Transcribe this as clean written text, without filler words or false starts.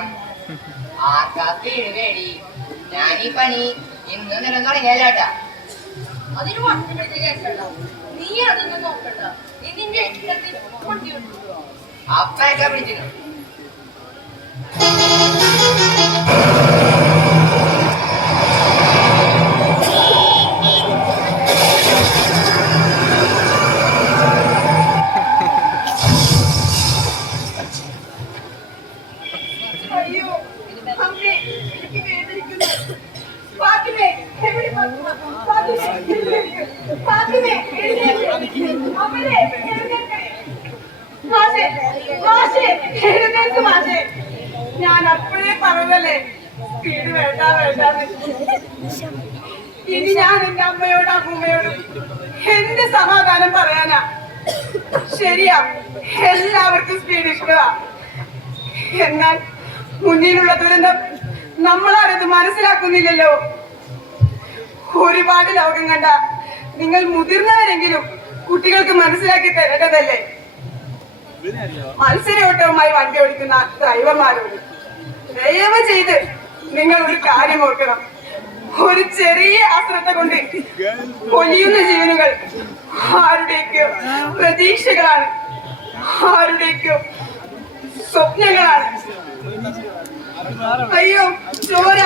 വേണം. ആർക്കാ സ്പീഡ് പേടി? ഞാനീ പണി ഇന്ന് നിലം തുടങ്ങിയല്ലാട്ടാ. അതിന് വണ്ടി കേട്ടല്ല, നീ അതൊന്നും നോക്കണ്ട. നിന്റെ ഇഷ്ടത്തിൽ വണ്ടി അപ്പഴൊക്കെ പിടിച്ചിരുന്നു. ഞാൻ അപ്പോഴേ പറഞ്ഞല്ലേ സ്പീഡ് വേണ്ട വേണ്ടാന്ന്. ഇനി ഞാൻ എന്റെ അമ്മയോടും അമ്മയോടും എന്ത് സമാധാനം പറയാനാ? ശരിയാ, എല്ലാവർക്കും സ്പീഡ് ഇഷ്ടമാ. എന്നാൽ മുന്നിലുള്ള ദുരന്തം നമ്മളാരത് മനസ്സിലാക്കുന്നില്ലല്ലോ. ഒരുപാട് ലോകം കണ്ട നിങ്ങൾ മുതിർന്നവരെങ്കിലും കുട്ടികൾക്ക് മനസ്സിലാക്കി തരേണ്ടതല്ലേ? മത്സരോട്ടവുമായി വണ്ടി ഓടിക്കുന്ന ഡ്രൈവർമാരോട് ദയവ് ചെയ്ത് നിങ്ങൾ ഒരു കാര്യം ഓർക്കണം. ഒരു ചെറിയ അശ്രദ്ധ കൊണ്ട് പൊലിയുന്ന ജീവനുകൾ ആരുടെയൊക്കെ പ്രതീക്ഷകളാണ്, ആരുടെയൊക്കെ സ്വപ്നങ്ങളാണ്. അയ്യോ ചോര.